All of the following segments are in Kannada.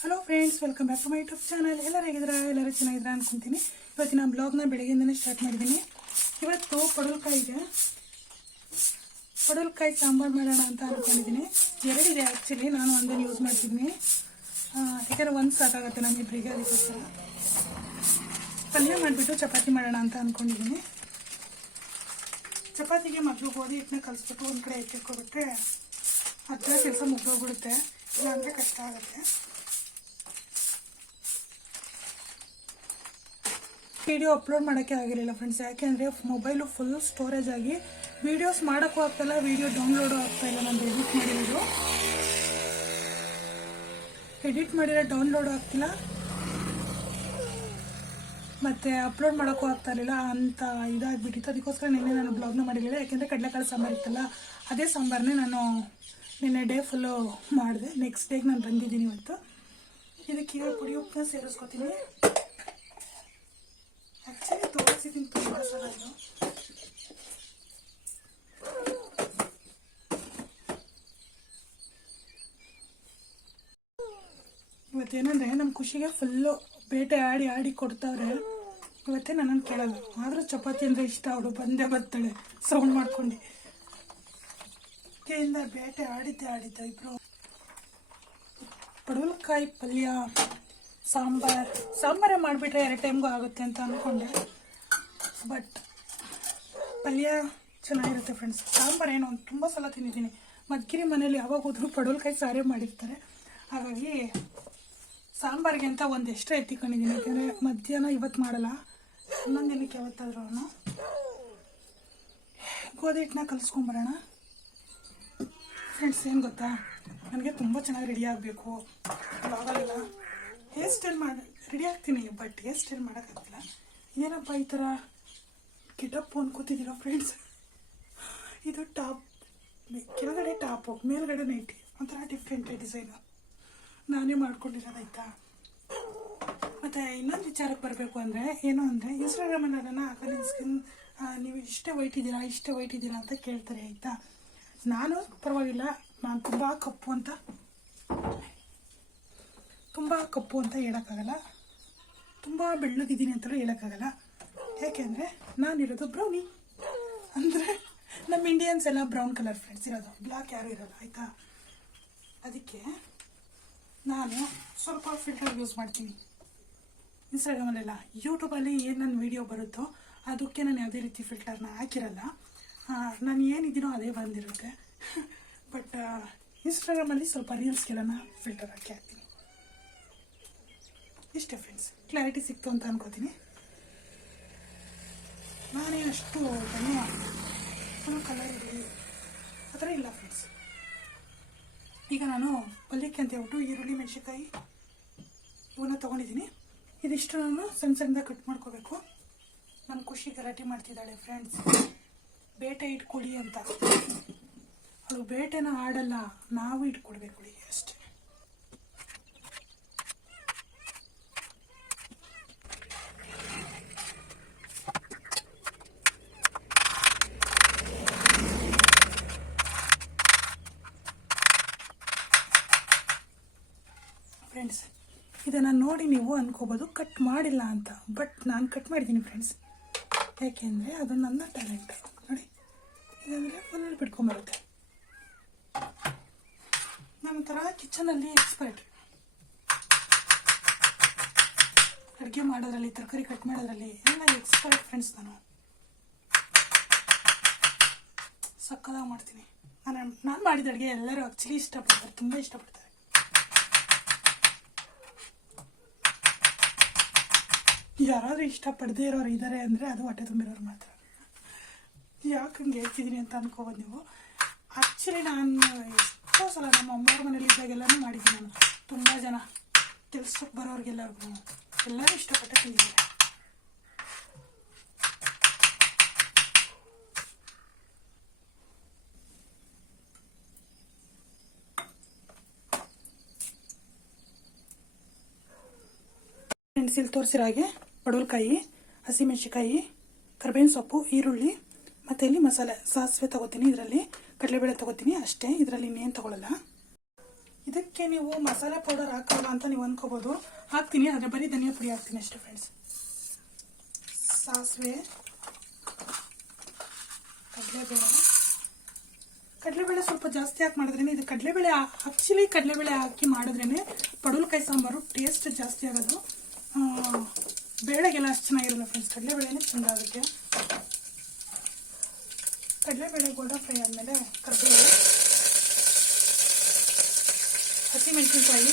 Hello friends, welcome back to my YouTube channel. ಎಲ್ಲರೂ ಹೇಗಿದ್ದೀರಾ? ಎಲ್ಲರೂ ಚೆನ್ನಾಗಿದ್ದೀರಾ ಅನ್ಕೊಂತೀನಿ. ಇವತ್ತಿನ ಬ್ಲಾಗ್ನ ಬೆಳಗ್ಗೆಯಿಂದನೇ ಸ್ಟಾರ್ಟ್ ಮಾಡಿದ್ದೀನಿ. ಇವತ್ತು ಪಡವಲಕಾಯಿ ಸಾಂಬಾರು ಮಾಡೋಣ ಅಂತ ಅಂದ್ಕೊಂಡಿದ್ದೀನಿ. ಎರಡಿದೆ ಆ್ಯಕ್ಚುಲಿ, ನಾನು ಒಂದನ್ನು ಯೂಸ್ ಮಾಡ್ತಿದ್ದೀನಿ. ಯಾಕಂದರೆ ಒಂದು ಸಾಕಾಗುತ್ತೆ ನಮ್ಮಿಬ್ಬರಿಗೆ, ಅದಕ್ಕೋಸ್ಕರ ಪಲ್ಯ ಮಾಡಿಬಿಟ್ಟು ಚಪಾತಿ ಮಾಡೋಣ ಅಂತ ಅಂದ್ಕೊಂಡಿದ್ದೀನಿ. ಚಪಾತಿಗೆ ಮೊದಲು ಗೋಧಿ ಹಿಟ್ಟನ್ನ ಕಲಿಸ್ಬಿಟ್ಟು ಒಂದು ಕಡೆ ಎತ್ತಿಟ್ಕೊಬಿಟ್ರೆ ಅದರ ಕೆಲಸ ಮುಗ್ದೋಗ್ಬಿಡುತ್ತೆ, ಇಲ್ಲಾಂದರೆ ಕಷ್ಟ ಆಗುತ್ತೆ. ವಿಡಿಯೋ ಅಪ್ಲೋಡ್ ಮಾಡೋಕ್ಕೆ ಆಗಿರಲಿಲ್ಲ ಫ್ರೆಂಡ್ಸ್, ಯಾಕೆಂದರೆ ಮೊಬೈಲು ಫುಲ್ ಸ್ಟೋರೇಜ್ ಆಗಿ ವೀಡಿಯೋಸ್ ಮಾಡೋಕ್ಕೂ ಆಗ್ತಾಯಿಲ್ಲ, ವೀಡಿಯೋ ಡೌನ್ಲೋಡು ಆಗ್ತಾಯಿಲ್ಲ. ನಾನು ಎಡಿಟ್ ಮಾಡಿರೋ ಡೌನ್ಲೋಡು ಆಗ್ತಿಲ್ಲ, ಮತ್ತು ಅಪ್ಲೋಡ್ ಮಾಡೋಕ್ಕೂ ಆಗ್ತಾ ಇರಲಿಲ್ಲ ಅಂತ ಇದಾಗಿಬಿಟ್ಟಿತ್ತು. ಅದಕ್ಕೋಸ್ಕರ ನಿನ್ನೆ ನಾನು ಬ್ಲಾಗ್ನ ಮಾಡಿರಲಿಲ್ಲ, ಯಾಕೆಂದರೆ ಕಡಲೆಕಾಳು ಸಾಂಬಾರು ಇತ್ತಲ್ಲ, ಅದೇ ಸಾಂಬಾರನ್ನೇ ನಾನು ನಿನ್ನೆ ಡೇ ಫುಲ್ಲು ಮಾಡಿದೆ. ನೆಕ್ಸ್ಟ್ ಡೇಗೆ ನಾನು ಬಂದಿದ್ದೀನಿ ಇವತ್ತು. ಇದಕ್ಕೆ ಪುಡಿ ಉಪ್ಪನ್ನ ಸೇರಿಸ್ಕೊತೀನಿ. ಆ್ಯಕ್ಚುಲಿ ತೋರಿಸಿದ್ದೀನಿ ತುಂಬ ಸಲ. ಇದು ಇವತ್ತೇನಂದರೆ ನಮ್ಮ ಖುಷಿಗೆ ಫುಲ್ಲು ಬೇಟೆ ಆಡಿ ಕೊಡ್ತಾವ್ರೆ. ಇವತ್ತೇ ನನ್ನನ್ನು ಕೇಳಲ್ಲ, ಆದರೂ ಚಪಾತಿ ಅಂದರೆ ಇಷ್ಟ. ಅವಳು ಬಂದೇ ಬರ್ತಾಳೆ ಸೌಂಡ್ ಮಾಡ್ಕೊಂಡು. ಕೆಯಿಂದ ಬೇಟೆ ಆಡಿದ್ದ ಇಬ್ಬರು. ಪಡವಲಕಾಯಿ ಪಲ್ಯ ಸಾಂಬಾರೇ ಮಾಡಿಬಿಟ್ರೆ 2 ಟೈಮ್ಗೂ ಆಗುತ್ತೆ ಅಂತ ಅಂದ್ಕೊಂಡೆ, ಬಟ್ ಪಲ್ಯ ಚೆನ್ನಾಗಿರುತ್ತೆ ಫ್ರೆಂಡ್ಸ್. ಸಾಂಬಾರೇನೋ ತುಂಬ ಸಲ ತಿಂದಿದ್ದೀನಿ. ಮದ್ಗಿರಿ ಮನೇಲಿ ಯಾವಾಗ ಹೋದ್ರೂ ಪಡವಲಕಾಯಿ ಸಾರೇ ಮಾಡಿರ್ತಾರೆ. ಹಾಗಾಗಿ ಸಾಂಬಾರಿಗೆ ಅಂತ ಒಂದು ಎಕ್ಸ್ಟ್ರಾ ಎತ್ತಿಕೊಂಡಿದ್ದೀನಿ, ಯಾಕೆಂದರೆ ಮಧ್ಯಾಹ್ನ ಇವತ್ತು ಮಾಡಲ್ಲ, ಇನ್ನೊಂದು ದಿನಕ್ಕೆ ಯಾವತ್ತಾದ್ರೂ ಗೋಧಿ ಹಿಟ್ಟನ್ನ ಕಲಿಸ್ಕೊಂಬರೋಣ ಫ್ರೆಂಡ್ಸ್. ಏನು ಗೊತ್ತಾ, ನನಗೆ ತುಂಬ ಚೆನ್ನಾಗಿ ರೆಡಿ ಆಗಬೇಕು. ಆಗಲ್ಲ, ಹೇರ್ ಸ್ಟೈಲ್ ರೆಡಿ ಆಗ್ತೀನಿ, ಬಟ್ ಹೇರ್ ಸ್ಟೈಲ್ ಮಾಡೋಕ್ಕಾಗ್ತಿಲ್ಲ. ಏನಪ್ಪ ಈ ಥರ ಗೆಟಪ್ ಅನ್ಕೋತಿದ್ದೀರಾ ಫ್ರೆಂಡ್ಸ್? ಇದು ಟಾಪ್, ಕೆಳಗಡೆ ಟಾಪು, ಮೇಲ್ಗಡೆ ನೈಟಿ, ಒಂಥರ ಡಿಫ್ರೆಂಟ್ ಡಿಸೈನು ನಾನೇ ಮಾಡ್ಕೊಂಡಿರೋದಾಯ್ತಾ. ಮತ್ತು ಇನ್ನೊಂದು ವಿಚಾರಕ್ಕೆ ಬರಬೇಕು ಅಂದರೆ ಏನು ಅಂದರೆ, ಇನ್ಸ್ಟಾಗ್ರಾಮಲ್ಲಿ ಅದನ್ನು ನಿಮ್ಮ ಸ್ಕಿನ್ ನೀವು ಇಷ್ಟೇ ವೈಟ್ ಇದ್ದೀರಾ ಅಂತ ಕೇಳ್ತಾರೆ ಆಯಿತಾ. ನಾನು ಪರವಾಗಿಲ್ಲ, ನಾನು ತುಂಬ ಕಪ್ಪು ಅಂತ ಹೇಳೋಕ್ಕಾಗಲ್ಲ, ತುಂಬ ಬೆಳ್ಳಗಿದ್ದೀನಿ ಅಂತಲೂ ಹೇಳೋಕ್ಕಾಗಲ್ಲ. ಯಾಕೆಂದರೆ ನಾನಿರೋದು ಬ್ರೌನಿ, ಅಂದರೆ ನಮ್ಮ ಇಂಡಿಯನ್ಸ್ ಎಲ್ಲ ಬ್ರೌನ್ ಕಲರ್ ಫ್ರೆಂಡ್ಸ್ ಇರೋದು, ಬ್ಲ್ಯಾಕ್ ಯಾರೂ ಇರೋಲ್ಲ ಆಯಿತಾ. ಅದಕ್ಕೆ ನಾನು ಸ್ವಲ್ಪ ಫಿಲ್ಟರ್ ಯೂಸ್ ಮಾಡ್ತೀನಿ ಇನ್ಸ್ಟಾಗ್ರಾಮಲ್ಲೆಲ್ಲ. ಯೂಟ್ಯೂಬಲ್ಲಿ ಏನು ನನ್ನ ವೀಡಿಯೋ ಬರುತ್ತೋ ಅದಕ್ಕೆ ನಾನು ಯಾವುದೇ ರೀತಿ ಫಿಲ್ಟರ್ನ ಹಾಕಿರಲ್ಲ, ನಾನು ಏನಿದ್ದೀನೋ ಅದೇ ಬಂದಿರುತ್ತೆ. ಬಟ್ ಇನ್ಸ್ಟಾಗ್ರಾಮಲ್ಲಿ ಸ್ವಲ್ಪ ರೀಲ್ಸ್ಗೆಲ್ಲ ಫಿಲ್ಟರ್ ಹಾಕ್ತೀನಿ. ಇಷ್ಟೇ ಫ್ರೆಂಡ್ಸ್, ಕ್ಲಾರಿಟಿ ಸಿಕ್ತು ಅಂತ ಅನ್ಕೋತೀನಿ. ನಾನೇ ಅಷ್ಟು ಫುಲ್ ಕಲರ್ ಇರಲಿ ಆ ಥರ ಇಲ್ಲ ಫ್ರೆಂಡ್ಸ್. ಈಗ ನಾನು ಪಲ್ಯಕ್ಕೆ ಅಂತ ಹೇಳ್ಬಿಟ್ಟು ಈರುಳ್ಳಿ ಮೆಣಸಿನ್ಕಾಯಿ ಇವನ್ನ ತೊಗೊಂಡಿದ್ದೀನಿ. ಇದಿಷ್ಟು ನಾನು ಸಣ್ಣದಾಗಿ ಕಟ್ ಮಾಡ್ಕೋಬೇಕು. ನನ್ನ ಖುಷಿ ಗಲಾಟೆ ಮಾಡ್ತಿದ್ದಾಳೆ ಫ್ರೆಂಡ್ಸ್, ಬೇಟೆ ಇಟ್ಕೊಡಿ ಅಂತ. ಅವಳು ಬೇಟೆನ ಆಡಲ್ಲ, ನಾವು ಇಟ್ಕೊಡ್ಬೇಕು ಅಷ್ಟೇ. ಫ್ರೆಂಡ್ಸ್, ಇದನ್ನು ನೋಡಿ ನೀವು ಅನ್ಕೋಬೋದು ಕಟ್ ಮಾಡಿಲ್ಲ ಅಂತ, ಬಟ್ ನಾನು ಕಟ್ ಮಾಡಿದ್ದೀನಿ ಫ್ರೆಂಡ್ಸ್. ಯಾಕೆಂದರೆ ಅದು ನನ್ನ ಟ್ಯಾಲೆಂಟ್ ನೋಡಿ. ಇದಂದರೆ ಫುಲ್ ಬಿಟ್ಕೊಂಬರುತ್ತೆ. ನಂತರ ಕಿಚನಲ್ಲಿ ಎಕ್ಸ್ಪರ್ಟ್, ಅಡುಗೆ ಮಾಡೋದ್ರಲ್ಲಿ, ತರಕಾರಿ ಕಟ್ ಮಾಡೋದ್ರಲ್ಲಿ ಎಲ್ಲ ಎಕ್ಸ್ಪರ್ಟ್ ಫ್ರೆಂಡ್ಸ್. ನಾನು ಸಕ್ಕದಾಗಿ ಮಾಡ್ತೀನಿ. ನಾನು ಮಾಡಿದ ಅಡುಗೆ ಎಲ್ಲರೂ ಆ್ಯಕ್ಚುಲಿ ಇಷ್ಟಪಡ್ತಾರೆ, ತುಂಬ ಇಷ್ಟಪಡ್ತಾರೆ. ಯಾರಾದರೂ ಇಷ್ಟಪಡದೇ ಇರೋರು ಇದ್ದಾರೆ ಅಂದರೆ ಅದು ಹೊಟ್ಟೆ ತುಂಬಿರೋರು ಮಾತ್ರ. ಯಾಕೆ ಹಂಗೆ ಹೇಳ್ತಿದ್ದೀನಿ ಅಂತ ಅನ್ಕೋಬೋದು ನೀವು. ಆ್ಯಕ್ಚುಲಿ ನಾನು ಎಷ್ಟೋ ಸಲ ನಮ್ಮ ಅಮ್ಮವ್ರ ಮನೇಲಿ ಇದ್ದಾಗೆಲ್ಲನೂ ಮಾಡಿದ್ದೀನಿ. ನಾನು ತುಂಬ ಜನ ಕೆಲ್ಸಕ್ಕೆ ಬರೋರಿಗೆಲ್ಲರಿಗೂ ಎಲ್ಲರೂ ಇಷ್ಟಪಟ್ಟು ತಿಂದಿದ್ದಾರೆ. ಫ್ರೆಂಡ್ಸ್, ಇಲ್ಲಿ ತೋರಿಸಿರೋ ಹಾಗೆ ಪಡವಲಕಾಯಿ, ಹಸಿಮೆಣಸಿಕಾಯಿ, ಕರಿಬೇವಿನ ಸೊಪ್ಪು, ಈರುಳ್ಳಿ, ಮತ್ತು ಇಲ್ಲಿ ಮಸಾಲೆ ಸಾಸಿವೆ ತೊಗೋತೀನಿ, ಇದರಲ್ಲಿ ಕಡಲೆಬೇಳೆ ತೊಗೋತೀನಿ ಅಷ್ಟೇ. ಇದರಲ್ಲಿ ಇನ್ನೇನು ತೊಗೊಳ್ಳಲ್ಲ. ಇದಕ್ಕೆ ನೀವು ಮಸಾಲೆ ಪೌಡರ್ ಹಾಕಲ್ಲ ಅಂತ ನೀವು ಅನ್ಕೋಬೋದು. ಹಾಕ್ತೀನಿ, ಆದರೆ ಬರೀ ಧನಿಯಾ ಪುಡಿ ಹಾಕ್ತೀನಿ ಅಷ್ಟೇ ಫ್ರೆಂಡ್ಸ್. ಸಾಸಿವೆ, ಕಡಲೆಬೇಳೆ ಸ್ವಲ್ಪ ಜಾಸ್ತಿ ಹಾಕಿ ಮಾಡಿದ್ರೇ ಇದು ಕಡಲೆಬೇಳೆ ಆ್ಯಕ್ಚುಲಿ ಕಡಲೆಬೇಳೆ ಹಾಕಿ ಮಾಡಿದ್ರೇ ಪಡವಲಕಾಯಿ ಸಾಂಬಾರು ಟೇಸ್ಟ್ ಜಾಸ್ತಿ ಆಗೋದು. ಬೇಳೆಗೆಲ್ಲ ಅಷ್ಟು ಚೆನ್ನಾಗಿರಲ್ಲ ಫ್ರೆಂಡ್ಸ್, ಕಡಲೆಬೇಳೆನೇ ಚೆಂದ ಆಗುತ್ತೆ. ಕಡಲೆಬೇಳೆ ಗೋಲ್ಡನ್ ಫ್ರೈ ಆದಮೇಲೆ ಕರಿಬೇವು, ಹಸಿಮೆಣಸಿನಕಾಯಿ,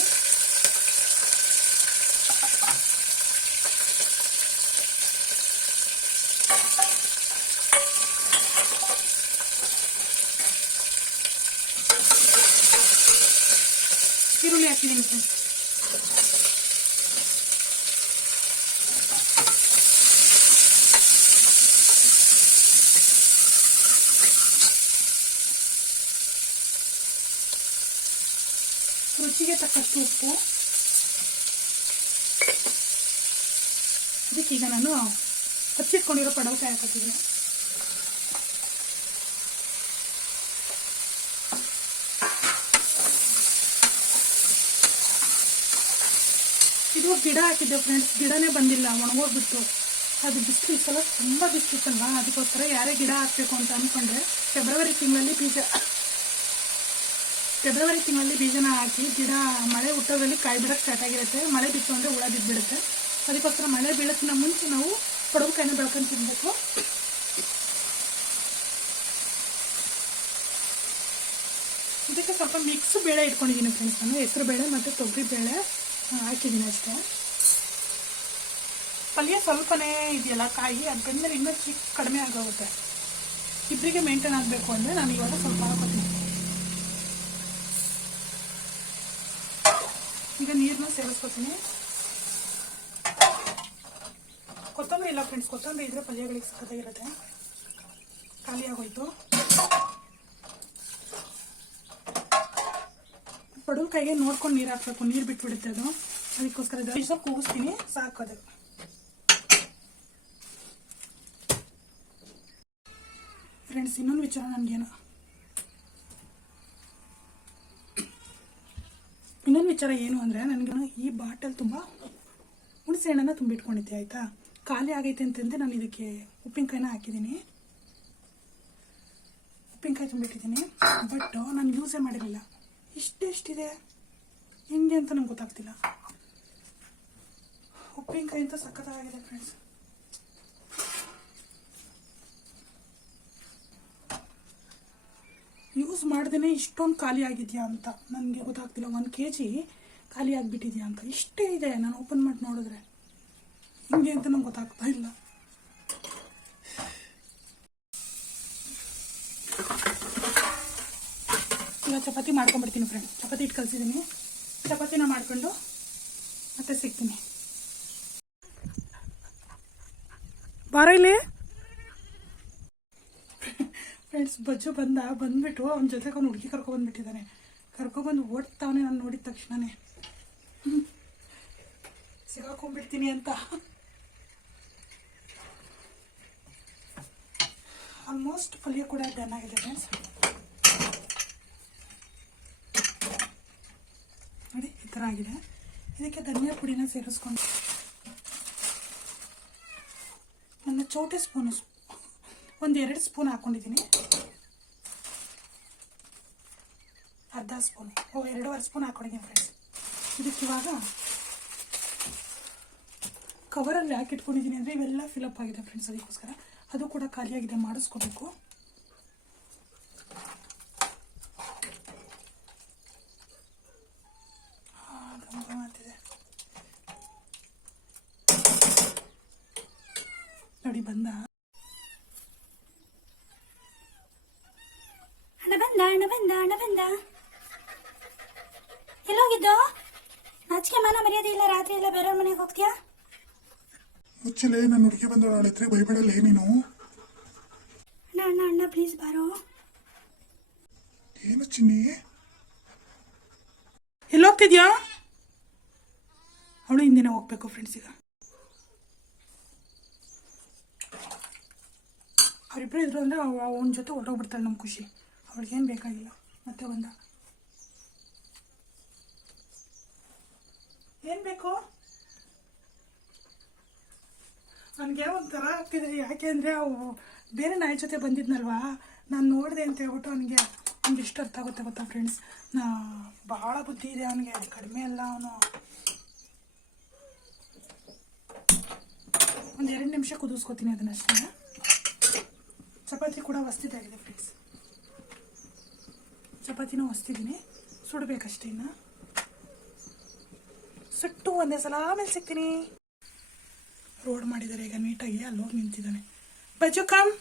ಈರುಳ್ಳಿ ಹಾಕಿದ್ದೀನಿ ಫ್ರೆಂಡ್ಸ್. ರುಚಿಗೆ ತಕ್ಕಷ್ಟು ಉಪ್ಪು. ಇದಕ್ಕೀಗ ನಾನು ಹಚ್ಚಿಟ್ಕೊಂಡಿರೋ ಪಡವಲಕಾಯಿ ಹಾಕಿದ್ದೀನಿ. ಇದು ಗಿಡ ಹಾಕಿದ್ದೆ ಫ್ರೆಂಡ್ಸ್, ಗಿಡನೇ ಬಂದಿಲ್ಲ, ಒಣಗೋಗ್ಬಿಟ್ಟು. ಅದು ಬಿಸಿಲು ಈ ಸಲ ತುಂಬ ಬಿಸಿಲಿತ್ತಲ್ವಾ, ಅದಕ್ಕೋಸ್ಕರ ಯಾರೇ ಗಿಡ ಹಾಕಬೇಕು ಅಂತ ಅಂದ್ಕೊಂಡ್ರೆ ಫೆಬ್ರವರಿ ತಿಂಗಳಲ್ಲಿ ಬೀಜನ ಹಾಕಿ ಗಿಡ ಮಳೆ ಹುಟ್ಟೋದ್ರಲ್ಲಿ ಕಾಯಿ ಬಿಡೋಕ್ಕೆ ಸ್ಟಾರ್ಟ್ ಆಗಿರುತ್ತೆ. ಮಳೆ ಬಿತ್ತು ಅಂದರೆ ಹುಳ ಬಿದ್ದುಬಿಡುತ್ತೆ. ಅದಕ್ಕೋಸ್ಕರ ಮಳೆ ಬೀಳೋಕ್ಕಿಂತ ಮುಂಚೆ ನಾವು ಪಡವಲಕಾಯಿನ ಬೆಳ್ಕೊಂಡು ತಿನ್ನಬೇಕು. ಇದಕ್ಕೆ ಸ್ವಲ್ಪ ಮಿಕ್ಸ್ ಬೇಳೆ ಇಟ್ಕೊಂಡಿದ್ದೀನಿ ಫ್ರೆಂಡ್ಸ್. ನಾನು ಹೆಸರು ಬೇಳೆ ಮತ್ತು ತೊಗರಿ ಬೇಳೆ ಹಾಕಿದ್ದೀನಿ ಅಷ್ಟೇ. ಪಲ್ಯ ಸ್ವಲ್ಪನೇ ಇದೆಯಲ್ಲ ಕಾಯಿ, ಅದು ಬೆಂದರೆ ಇನ್ನೂ ಕಡಿಮೆ ಆಗೋಗುತ್ತೆ. ಇಬ್ಬರಿಗೆ ಮೇಂಟೈನ್ ಆಗಬೇಕು ಅಂದರೆ ನಾನು ಇವಾಗ ಸ್ವಲ್ಪ ಹಾಕೋತೀನಿ. ಈಗ ನೀರನ್ನ ಸೇರಿಸ್ಕೊತೀನಿ. ಕೊತ್ತಂಬರಿ ಇಲ್ಲ ಫ್ರೆಂಡ್ಸ್, ಕೊತ್ತಂಬರಿ ಇದ್ರೆ ಪಲ್ಯಗಳಿಗೆ ಸಕ್ಕತ್ತಾಗಿರುತ್ತೆ. ಖಾಲಿ ಆಗೋಯ್ತು. ಪಡವಲಕಾಯಿಗೆ ನೋಡ್ಕೊಂಡು ನೀರು ಹಾಕಬೇಕು, ನೀರು ಬಿಟ್ಬಿಡುತ್ತೆ ಅದು. ಅದಕ್ಕೋಸ್ಕರ ಸ್ವಲ್ಪ ಕೂಗಿಸ್ತೀನಿ, ಸಾಕೋದು. ಫ್ರೆಂಡ್ಸ್, ಇನ್ನೊಂದು ವಿಚಾರ ಏನು ಅಂದರೆ, ನನಗೆ ಈ ಬಾಟಲ್ ತುಂಬ ಹುಣಸೆ ಹಣ್ಣನ್ನು ತುಂಬಿಟ್ಕೊಂಡಿದ್ದೆ ಆಯಿತಾ. ಖಾಲಿ ಆಗೈತೆ ಅಂತಂದರೆ ನಾನು ಇದಕ್ಕೆ ಉಪ್ಪಿನಕಾಯಿನ ಹಾಕಿದ್ದೀನಿ, ಉಪ್ಪಿನಕಾಯಿ ತುಂಬಿಟ್ಟಿದ್ದೀನಿ. ಬಟ್ ನಾನು ಯೂಸೇ ಮಾಡಿರಲಿಲ್ಲ. ಇಷ್ಟೆಷ್ಟಿದೆ ಹೆಂಗೆ ಅಂತ ನಂಗೆ ಗೊತ್ತಾಗ್ತಿಲ್ಲ. ಉಪ್ಪಿನಕಾಯಿ ಅಂತ ಸಖತ್ತಾಗಿದೆ ಫ್ರೆಂಡ್ಸ್. ಯೂಸ್ ಮಾಡ್ದೇ ಇಷ್ಟೊಂದು ಖಾಲಿ ಆಗಿದೆಯಾ ಅಂತ ನನಗೆ ಗೊತ್ತಾಗ್ತಿಲ್ಲ. 1 kg ಖಾಲಿ ಆಗಿಬಿಟ್ಟಿದೆಯಾ ಅಂತ. ಇಷ್ಟೇ ಇದೆ, ನಾನು ಓಪನ್ ಮಾಡಿ ನೋಡಿದ್ರೆ ಹಿಂಗೆ ಅಂತ ನಂಗೆ ಗೊತ್ತಾಗ್ತಾ ಇಲ್ಲ. ಈಗ ಚಪಾತಿ ಮಾಡ್ಕೊಂಡ್ಬಿಡ್ತೀನಿ ಫ್ರೆಂಡ್ಸ್. ಚಪಾತಿ ಇಟ್ಟು ಕಲಿಸಿದ್ದೀನಿ. ಚಪಾತಿನ ಮಾಡಿಕೊಂಡು ಮತ್ತೆ ಸಿಗ್ತೀನಿ. ಬಾರ ಇಲ್ಲಿ ಫ್ರೆಂಡ್ಸ್. ಬಜ್ಜು ಬಂದ್ಬಿಟ್ಟು ಅವನ ಜೊತೆಗೆ ಅವ್ನು ಹುಡುಗಿ ಕರ್ಕೊಬಂದ್ಬಿಟ್ಟಿದ್ದಾನೆ. ಕರ್ಕೊಬಂದು ಓಡ್ತಾವನೆ ನಾನು ನೋಡಿದ ತಕ್ಷಣನೇ. ಸಿಗಾಕೊಂಡ್ಬಿಡ್ತೀನಿ ಅಂತ. ಆಲ್ಮೋಸ್ಟ್ ಪಲ್ಯ ಕೂಡ ಡನ್ ಆಗಿದೆ ಫ್ರೆಂಡ್ಸ್. ನೋಡಿ ಈ ಥರ ಆಗಿದೆ. ಇದಕ್ಕೆ ಧನಿಯಾ ಪುಡಿನ ಸೇರಿಸ್ಕೊಂಡು ನನ್ನ ಚೌಟೆ ಸ್ಪೂನು 1-2 ಸ್ಪೂನ್ ಹಾಕ್ಕೊಂಡಿದ್ದೀನಿ. ಅರ್ಧ ಸ್ಪೂನ್ 2.5 ಸ್ಪೂನ್ ಹಾಕ್ಕೊಂಡಿದ್ದೀನಿ ಫ್ರೆಂಡ್ಸ್. ಇದಕ್ಕಿವಾಗ ಕವರಲ್ಲಿ ಹಾಕಿಟ್ಕೊಂಡಿದ್ದೀನಿ ಅಂದರೆ ಇವೆಲ್ಲ ಫಿಲಪ್ ಆಗಿದೆ ಫ್ರೆಂಡ್ಸ್. ಅದಕ್ಕೋಸ್ಕರ ಅದು ಕೂಡ ಖಾಲಿಯಾಗಿದೆ, ಮಾಡಿಸ್ಕೋಬೇಕು. ನೋಡಿ ಬಂದ ಅಣ್ಣ ಬಂದ. ಎಲ್ಲೋಗಿದ್ದು? ನಾಚಿಕೆ ಮಾನ ಮರ್ಯಾದೆ ಇಲ್ಲ, ರಾತ್ರಿ ಎಲ್ಲ ಬೇರೆಯವ್ರ ಮನೆಗೆ ಹೋಗ್ತೀಯಾ? ಮುಚ್ಚಲೆ, ನನ್ನ ಹುಡುಗಿ ಬಂದವಳ ಹತ್ರ ಭಯಪಡಲ್ಲ ನೀನು. ಅಣ್ಣ ಪ್ಲೀಸ್ ಬಾರೋ. ಏನು ಚಿನ್ನಿ, ಎಲ್ಲೋಗ್ತಿದ್ಯಾ? ಅವಳು ಹಿಂದಿನ ಹೋಗ್ಬೇಕು ಫ್ರೆಂಡ್ಸ್. ಈಗ ಅವರಿಬ್ಬರು ಇದ್ರು ಅಂದರೆ ಅವನ ಜೊತೆ ಹೊರಟೋಗ್ಬಿಡ್ತಾಳೆ ನಮ್ಮ ಖುಷಿ. ಅವಳಿಗೇನು ಬೇಕಾಗಿಲ್ಲ. ಮತ್ತೆ ಬಂದ ಏನು ಬೇಕು? ನನಗೆ ಒಂಥರ ಆಗ್ತಿದೆ. ಯಾಕೆ ಅಂದರೆ ಅವು ಬೇರೆ ನಾಯಿ ಜೊತೆ ಬಂದಿದ್ನಲ್ವಾ, ನಾನು ನೋಡಿದೆ ಅಂತ ಹೇಳ್ಬಿಟ್ಟು ಅವನಿಗೆ ಎಷ್ಟು ಅರ್ಥ ಆಗುತ್ತೆ ಗೊತ್ತಾ ಫ್ರೆಂಡ್ಸ್. ಭಾಳ ಬುದ್ಧಿ ಇದೆ ಅವನಿಗೆ, ಕಡಿಮೆ ಅಲ್ಲ ಅವನು. ಒಂದು 2 ನಿಮಿಷ ಕುದಿಸ್ಕೊತೀನಿ ಅದನ್ನಷ್ಟೇ. ಚಪಾತಿ ಕೂಡ ಹೊಸ್ತಿದ್ದಾಗಿದೆ ಫ್ರೆಂಡ್ಸ್. ಚಪಾತಿನೂ ಹೊಸ್ತಿದ್ದೀನಿ, ಸುಡಬೇಕಷ್ಟೇ. ಇನ್ನು ಸುಟ್ಟು ಒಂದೇ ಸಲ ಆಮೇಲೆ ಸಿಗ್ತೀನಿ. ರೋಡ್ ಮಾಡಿದ್ದಾರೆ ಈಗ ನೀಟಾಗಿ. ಅಲ್ಲೋಗಿ ನಿಂತಿದ್ದಾನೆ. ಬಜ್ಜು ಕಮ್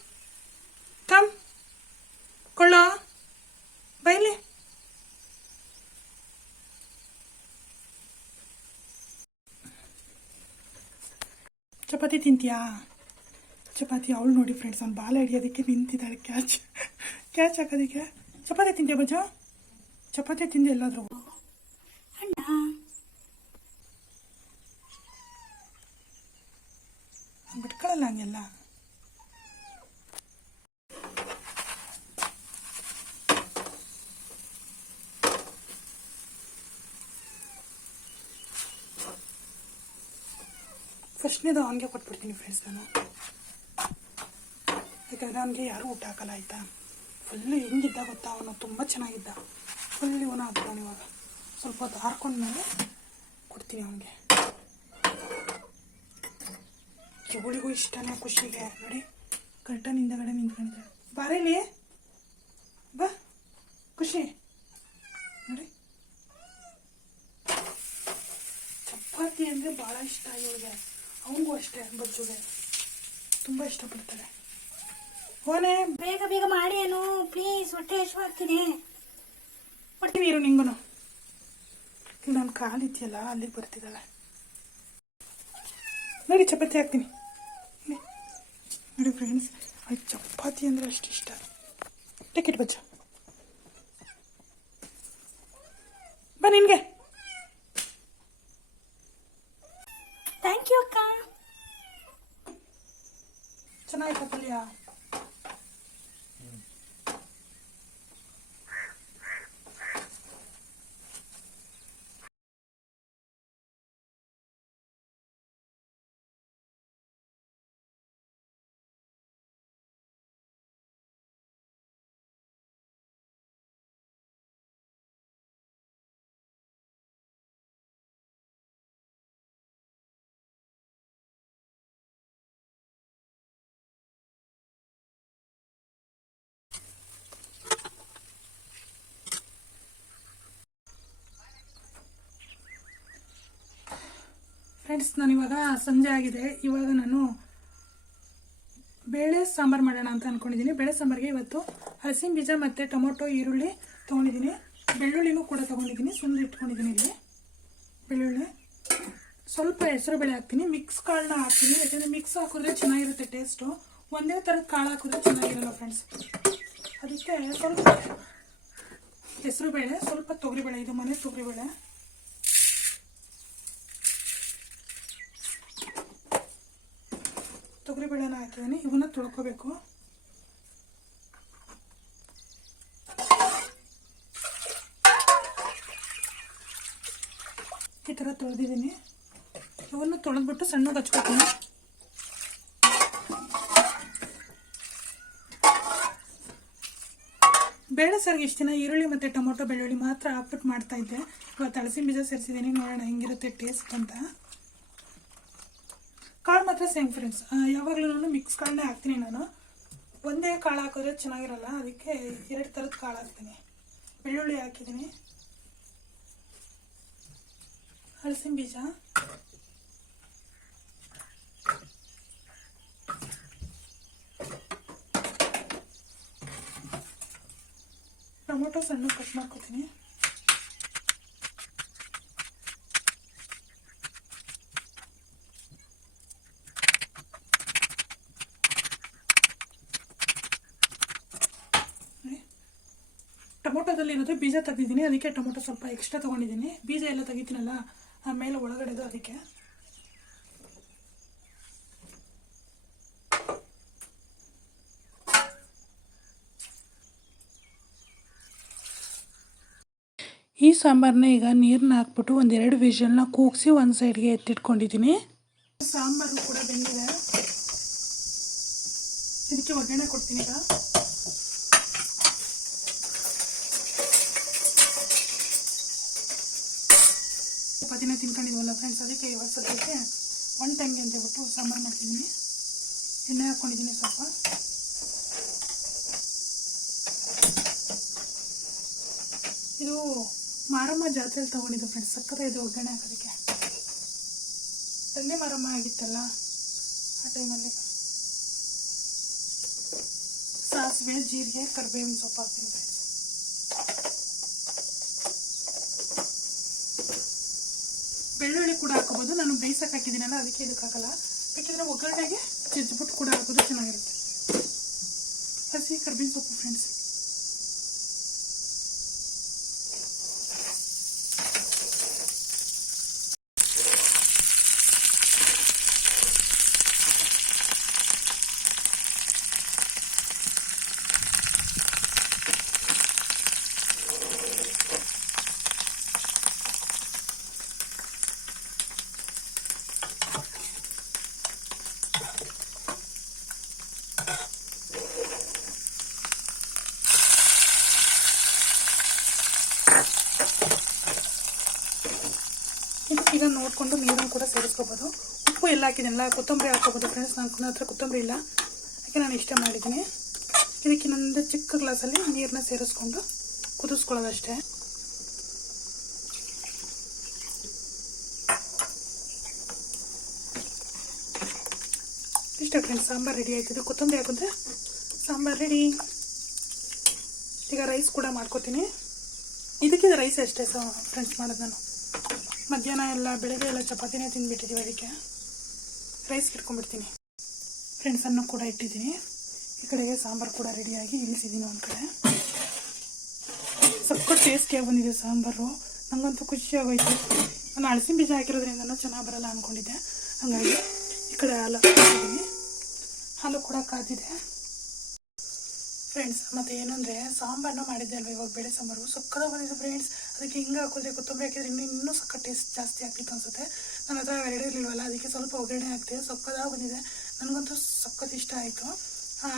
ಕಮ್ ಕೊಳ್ಳೋ ಬೈಲಿ. ಚಪಾತಿ ತಿಂತೀಯಾ? ಚಪಾತಿ ಅವಳು ನೋಡಿ ಫ್ರೆಂಡ್ಸ್, ಅವ್ನು ಬಾಲ ಹಿಡಿಯೋದಕ್ಕೆ ನಿಂತಿದ್ದಾಳೆ. ಕ್ಯಾಚ್ ಹಾಕೋದಕ್ಕೆ. ಚಪಾತಿ ತಿಂತೀಯ ಬಜ್ಜು? ಚಪಾತಿ ತಿಂದು ಎಲ್ಲಾದರೂ ಅಣ್ಣ ಬಿಟ್ಕೊಳ್ಳಲ್ಲ ಹಂಗೆಲ್ಲ. ಫಸ್ಟ್ನೇದು ಅವನಿಗೆ ಕೊಟ್ಬಿಡ್ತೀನಿ ಫ್ರೆಂಡ್ಸ್ ನಾನು. ಯಾಕಂದರೆ ಅವನಿಗೆ ಯಾರೂ ಊಟ ಹಾಕಲ್ಲ ಆಯಿತಾ. ಫುಲ್ಲು ಹೆಂಗಿದ್ದ ಗೊತ್ತಾ ಅವನು, ತುಂಬ ಚೆನ್ನಾಗಿದ್ದ. ಫುಲ್ ಇವನು ಹಾಕ್ತಾನೆ. ಇವಾಗ ಸ್ವಲ್ಪ ಹೊತ್ತು ಹಾರ್ಕೊಂಡ್ಮೇಲೆ ಕೊಡ್ತೀನಿ ಅವನಿಗೆ. ಇವಳಿಗೂ ಇಷ್ಟನೇ ಖುಷಿಗೆ. ನೋಡಿ ಕರೆಕ್ಟಾಗಿ ಹಿಂದಗಡೆ ನಿಂತ್ಕೊಂಡಿದ್ದೆ. ಬಾರೇಲಿ ಬಾ ಖುಷಿ. ನೋಡಿ ಚಪಾತಿ ಅಂದರೆ ಭಾಳ ಇಷ್ಟ ಇವಳಿಗೆ. ಅವನಿಗೂ ಅಷ್ಟೇ, ಬಜ್ಜುಗೆ ತುಂಬ ಇಷ್ಟಪಡ್ತಾಳೆ. ಹೋನೆ ಬೇಗ ಬೇಗ ಮಾಡಿ ಏನು ಪ್ಲೀಸ್, ಹೊಟ್ಟೆ ಹಸಿವಾಗ್ತೀನಿ. ಕೊಡ್ತೀನಿ ಇರು ನಿಂಗೂ. ಇಲ್ಲಿ ನನ್ನ ಕಾಲಿದೆಯಲ್ಲ ಅಲ್ಲಿಗೆ ಬರ್ತಿದ್ದಾಳೆ. ನೋಡಿ ಚಪಾತಿ ಹಾಕ್ತೀನಿ. ನೋಡಿ ಫ್ರೆಂಡ್ಸ್, ಅಲ್ಲಿ ಚಪಾತಿ ಅಂದರೆ ಅಷ್ಟು ಇಷ್ಟ. ಟಿಕೆಟ್ ಬಜ್ಜ ಬಾ ನಿನಗೆ. ಥ್ಯಾಂಕ್ ಯು ಅಕ್ಕ. ಚೆನ್ನಾಗಿತ್ತ ಪಲ್ಯ? ಫ್ರೆಂಡ್ಸ್, ನಾನಿವಾಗ ಸಂಜೆ ಆಗಿದೆ. ಇವಾಗ ನಾನು ಬೇಳೆ ಸಾಂಬಾರು ಮಾಡೋಣ ಅಂತ ಅಂದ್ಕೊಂಡಿದ್ದೀನಿ. ಬೇಳೆ ಸಾಂಬಾರಿಗೆ ಇವತ್ತು ಹಲಸಿನ ಬೀಜ ಮತ್ತು ಟೊಮೊಟೊ, ಈರುಳ್ಳಿ ತೊಗೊಂಡಿದ್ದೀನಿ. ಬೆಳ್ಳುಳ್ಳಿನೂ ಕೂಡ ತೊಗೊಂಡಿದ್ದೀನಿ, ಸುಮ್ಮನೆ ಇಟ್ಕೊಂಡಿದ್ದೀನಿ. ಇಲ್ಲಿ ಬೆಳ್ಳುಳ್ಳಿ, ಸ್ವಲ್ಪ ಹೆಸರು ಬೇಳೆ ಹಾಕ್ತೀನಿ, ಮಿಕ್ಸ್ ಕಾಳನ್ನ ಹಾಕ್ತೀನಿ. ಯಾಕಂದರೆ ಮಿಕ್ಸ್ ಹಾಕಿದ್ರೆ ಚೆನ್ನಾಗಿರುತ್ತೆ ಟೇಸ್ಟು. ಒಂದೇ ಥರದ ಕಾಳು ಹಾಕಿದ್ರೆ ಚೆನ್ನಾಗಿರಲ್ಲ ಫ್ರೆಂಡ್ಸ್. ಅದಕ್ಕೆ ಸ್ವಲ್ಪ ಹೆಸರು ಬೇಳೆ, ಸ್ವಲ್ಪ ತೊಗರಿಬೇಳೆ, ಇದು ಮನೆ ತೊಗರಿಬೇಳೆ. ತೊಗರಿಬೇಳೆನ ಹಾಕಿದ್ದೀನಿ. ಇವನ್ನ ತೊಳ್ಕೊಬೇಕು. ಈ ಥರ ತೊಳೆದಿದ್ದೀನಿ. ಇವನ್ನು ತೊಳೆದ್ಬಿಟ್ಟು ಸಣ್ಣಗೆ ಹಚ್ಕೊತೀನಿ. ಬೇಳೆ ಸಾರಿಗೆ ಇಷ್ಟು ದಿನ ಈರುಳ್ಳಿ ಮತ್ತು ಟೊಮೊಟೊ, ಬೆಳ್ಳುಳ್ಳಿ ಮಾತ್ರ ಹಾಕ್ಬಿಟ್ಟು ಮಾಡ್ತಾಯಿದ್ದೆ. ಇವತ್ತು ಹಲಸಿನ ಬೀಜ ಸೇರಿಸಿದ್ದೀನಿ, ನೋಡೋಣ ಹೆಂಗಿರುತ್ತೆ ಟೇಸ್ಟ್ ಅಂತ. ಕಾಳು ಮಾತ್ರ ಸೇಮ್ ಫ್ರೆಂಡ್ಸ್. ಯಾವಾಗಲೂ ನಾನು ಮಿಕ್ಸ್ ಕಾಳನ್ನೇ ಹಾಕ್ತೀನಿ. ನಾನು ಒಂದೇ ಕಾಳು ಹಾಕಿದ್ರೆ ಚೆನ್ನಾಗಿರಲ್ಲ, ಅದಕ್ಕೆ 2 ಥರದ ಕಾಳು ಹಾಕ್ತೀನಿ. ಬೆಳ್ಳುಳ್ಳಿ ಹಾಕಿದ್ದೀನಿ, ಹಲಸಿನ ಬೀಜ, ಟೊಮೊಟೊ ಸಣ್ಣ ಕಟ್ ಮಾಡ್ಕೊತೀನಿ. ಟೊಮೊಟೊದಲ್ಲಿ ಇರೋದು ಬೀಜ ತೆಗೆದಿದ್ದೀನಿ, ಅದಕ್ಕೆ ಟೊಮೊಟೊ ಸ್ವಲ್ಪ ಎಕ್ಸ್ಟ್ರಾ ತೊಗೊಂಡಿದ್ದೀನಿ. ಬೀಜ ಎಲ್ಲ ತೆಗಿತೀನಲ್ಲ ಆಮೇಲೆ ಒಳಗಡೆದು, ಅದಕ್ಕೆ. ಈ ಸಾಂಬಾರನ್ನ ಈಗ ನೀರನ್ನ ಹಾಕ್ಬಿಟ್ಟು ಒಂದೆರಡು ವಿಷಲ್ನ ಕೂಗಿಸಿ ಒಂದು ಸೈಡ್ಗೆ ಎತ್ತಿಟ್ಕೊಂಡಿದ್ದೀನಿ. ಸಾಂಬಾರು ಕೂಡ ಬೆಂದಿದೆ. ಇದಕ್ಕೆ ಒಗ್ಗರಣೆ ಕೊಡ್ತೀನಿ ಈಗ. ಚಪಾತಿನ ತಿನ್ಕೊಂಡಿದ್ವಲ್ಲ ಫ್ರೆಂಡ್ಸ್, ಅದಕ್ಕೆ ಇವಾಗ ಸದ್ಯಕ್ಕೆ ಒನ್ ಟೈಮ್ಗೆ ಅಂತ ಹೇಳ್ಬಿಟ್ಟು ಸಾಂಬಾರು ಮಾಡ್ತಿದ್ದೀನಿ. ಎಣ್ಣೆ ಹಾಕ್ಕೊಂಡಿದ್ದೀನಿ ಸ್ವಲ್ಪ. ಇದು ಮಾರಮ್ಮ ಜಾತ್ರೆಯಲ್ಲಿ ತೊಗೊಂಡಿದ್ದು ಫ್ರೆಂಡ್ಸ್, ಸಕ್ಕತ್ತಾಗಿದೆ ಒಗ್ಗರಣೆ ಹಾಕೋದಕ್ಕೆ. ತಂದೆ ಮಾರಮ್ಮ ಆಗಿತ್ತಲ್ಲ ಆ ಟೈಮಲ್ಲಿ. ಸಾಸಿವೆ, ಜೀರಿಗೆ, ಕರಿಬೇವಿನ ಸೊಪ್ಪು ಹಾಕ್ತೀನಿ ಫ್ರೆಂಡ್ಸ್. ಬೆಳ್ಳುಳ್ಳಿ ಕೂಡ ಹಾಕೋಬೋದು. ನಾನು ಬೇಯಿಸಕ್ಕೆ ಹಾಕಿದ್ದೀನಲ್ಲ ಅದಕ್ಕೆ ಇದಕ್ಕೆ ಹಾಕಲ್ಲ. ಬೇಕಿದ್ರೆ ಒಗ್ಗರಣೆಗೆ ಜಜ್ಜಿಬಿಟ್ಟು ಕೂಡ ಹಾಕೋದು ಚೆನ್ನಾಗಿರುತ್ತೆ. ಹಸಿ ಕರಿಬೇವಿನ ಸೊಪ್ಪು ಫ್ರೆಂಡ್ಸ್. ಈಗ ನೋಡಿಕೊಂಡು ನೀರನ್ನು ಕೂಡ ಸೇರಿಸ್ಕೋಬೋದು. ಉಪ್ಪು ಎಲ್ಲ ಹಾಕಿದ್ದೀನಲ್ಲ, ಕೊತ್ತಂಬರಿ ಹಾಕೋಬೋದು ಫ್ರೆಂಡ್ಸ್. ನನ್ನ ಹತ್ರ ಕೊತ್ತಂಬರಿ ಇಲ್ಲ, ಅದಕ್ಕೆ ನಾನು ಇಷ್ಟ ಮಾಡಿದ್ದೀನಿ. ಇದಕ್ಕೆ ಇನ್ನೊಂದು ಚಿಕ್ಕ ಗ್ಲಾಸಲ್ಲಿ ನೀರನ್ನ ಸೇರಿಸ್ಕೊಂಡು ಕುದಿಸ್ಕೊಳ್ಳೋದಷ್ಟೇ. ಇಷ್ಟ ಫ್ರೆಂಡ್ಸ್, ಸಾಂಬಾರು ರೆಡಿ ಆಯ್ತಿದ್ದು. ಕೊತ್ತಂಬರಿ ಹಾಕಿದ್ರೆ ಸಾಂಬಾರು ರೆಡಿ. ಈಗ ರೈಸ್ ಕೂಡ ಮಾಡ್ಕೊತೀನಿ. ಇದಕ್ಕಿದೆ ರೈಸ್ ಅಷ್ಟೇ ಫ್ರೆಂಡ್ಸ್ ಮಾಡೋದು. ನಾನು ಮಧ್ಯಾಹ್ನ ಎಲ್ಲ ಬೆಳಗ್ಗೆ ಎಲ್ಲ ಚಪಾತಿನೇ ತಿಂದುಬಿಟ್ಟಿದ್ದೀವಿ, ಅದಕ್ಕೆ ರೈಸ್ಗೆ ಇಟ್ಕೊಂಡ್ಬಿಡ್ತೀನಿ ಫ್ರೆಂಡ್ಸ್. ಅನ್ನ ಕೂಡ ಇಟ್ಟಿದ್ದೀನಿ. ಈ ಕಡೆಗೆ ಸಾಂಬಾರು ಕೂಡ ರೆಡಿಯಾಗಿ ಇಳಿಸಿದ್ದೀನಿ ಒಂದು ಕಡೆ. ಸಕ್ಕತ್ ಟೇಸ್ಟಿಯಾಗಿ ಬಂದಿದೆ ಸಾಂಬಾರು. ನನಗಂತೂ ಖುಷಿ ಆಗೋಯ್ತು. ನಾನು ಅಳಸಿನ ಬೀಜ ಹಾಕಿರೋದ್ರಿಂದ ಚೆನ್ನಾಗಿ ಬರಲ್ಲ ಅಂದ್ಕೊಂಡಿದ್ದೆ. ಹಾಗಾಗಿ ಈ ಕಡೆ ಹಾಲು ಹಾಕಿದ್ದೀನಿ. ಹಾಲು ಕೂಡ ಕಾದಿದೆ ಫ್ರೆಂಡ್ಸ್. ಮತ್ತು ಏನು ಅಂದರೆ ಸಾಂಬಾರನ್ನ ಮಾಡಿದ್ದೆ ಅಲ್ವ ಇವಾಗ, ಬೇಳೆ ಸಾಂಬಾರು ಸಕ್ಕತ್ತಾಗಿ ಬಂದಿದೆ ಫ್ರೆಂಡ್ಸ್. ಅದಕ್ಕೆ ಹಿಂಗೆ ಹಾಕಿದ್ರೆ, ಕೊತ್ತಂಬರಿ ಹಾಕಿದ್ರೆ ಇನ್ನೂ ಸಕ್ಕ ಟೇಸ್ಟ್ ಜಾಸ್ತಿ ಆಗ್ತಿತ್ತು ಅನಿಸುತ್ತೆ. ನನ್ನ ಹತ್ರ ಎರಡು ಇರಲಿಲ್ವಲ್ಲ, ಅದಕ್ಕೆ ಸ್ವಲ್ಪ ಒಗ್ಗರಣೆ ಹಾಕ್ತಿದೆ. ಸಕ್ಕತ್ತಾಗಿ ಬಂದಿದೆ. ನನಗಂತೂ ಸಕ್ಕತ್ ಇಷ್ಟ ಆಯಿತು.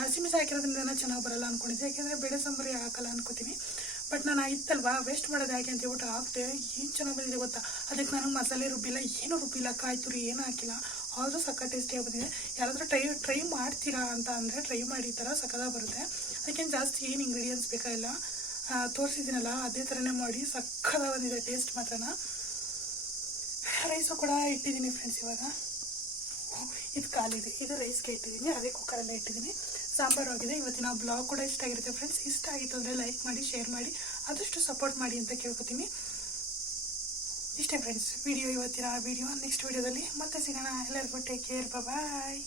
ಹಸಿಮೆಣಸು ಹಾಕಿರೋದ್ರಿಂದ ಚೆನ್ನಾಗಿ ಬರಲ್ಲ ಅಂದ್ಕೊಂಡಿದ್ದೆ, ಯಾಕೆಂದರೆ ಬೇಳೆ ಸಾಂಬಾರು ಹಾಕಲ್ಲ ಅನ್ಕೋತೀನಿ. ಬಟ್ ನಾನು ಇತ್ತಲ್ವಾ, ವೇಸ್ಟ್ ಮಾಡೋದು ಯಾಕೆ ಅಂತ ಹೇಳ್ಬಿಟ್ಟು ಹಾಕ್ತೆ. ಏನು ಚೆನ್ನಾಗಿ ಬಂದಿದೆ ಗೊತ್ತಾ. ಅದಕ್ಕೆ ನಾನು ಮಸಾಲೆ ರುಬ್ಬಿಲ್ಲ, ಏನೂ ರುಬ್ಬಿಲ್ಲ, ಕಾಯಿ ತುರಿ ಏನೂ ಹಾಕಿಲ್ಲ. ಆದರೂ ಸಕ್ಕ ಟೇಸ್ಟಿಯಾಗಿ ಬಂದಿದೆ. ಯಾರಾದರೂ ಟ್ರೈ ಮಾಡ್ತೀರಾ ಅಂತ ಅಂದರೆ ಟ್ರೈ ಮಾಡಿ, ಈ ಥರ ಸಕ್ಕತ್ತಾಗಿ ಬರುತ್ತೆ. ಅದಕ್ಕೇನು ಜಾಸ್ತಿ ಏನು ಇಂಗ್ರೀಡಿಯೆಂಟ್ಸ್ ಬೇಕಾಗಿಲ್ಲ, ತೋರಿಸಿದ್ದೀನಲ್ಲ ಅದೇ ಥರನೇ ಮಾಡಿ ಸಕ್ಕತ್ತಾಗಿ ಬಂದಿದೆ. ಟೇಸ್ಟ್ ಮಾತ್ರನ. ರೈಸು ಕೂಡ ಇಟ್ಟಿದ್ದೀನಿ ಫ್ರೆಂಡ್ಸ್. ಇವಾಗ ಇದು ಖಾಲಿದೆ, ಇದು ರೈಸ್ಗೆ ಇಟ್ಟಿದ್ದೀನಿ, ಅದೇ ಕುಕ್ಕರಲ್ಲೇ ಇಟ್ಟಿದ್ದೀನಿ. ಸಾಂಬಾರು ಆಗಿದೆ. ಇವತ್ತಿನ ಬ್ಲಾಗ್ ಕೂಡ ಇಷ್ಟ ಆಗಿರುತ್ತೆ ಫ್ರೆಂಡ್ಸ್. ಇಷ್ಟ ಆಗಿತ್ತು ಅಂದರೆ ಲೈಕ್ ಮಾಡಿ, ಶೇರ್ ಮಾಡಿ, ಆದಷ್ಟು ಸಪೋರ್ಟ್ ಮಾಡಿ ಅಂತ ಕೇಳ್ಕೊತೀನಿ. ಇಷ್ಟೇ ಫ್ರೆಂಡ್ಸ್ ಇವತ್ತಿನ ವಿಡಿಯೋ. ನೆಕ್ಸ್ಟ್ ವಿಡಿಯೋದಲ್ಲಿ ಮತ್ತೆ ಸಿಗೋಣ. ಎಲ್ಲರಿಗೂ ಟೇಕ್ ಕೇರ್, ಬಾಯ್.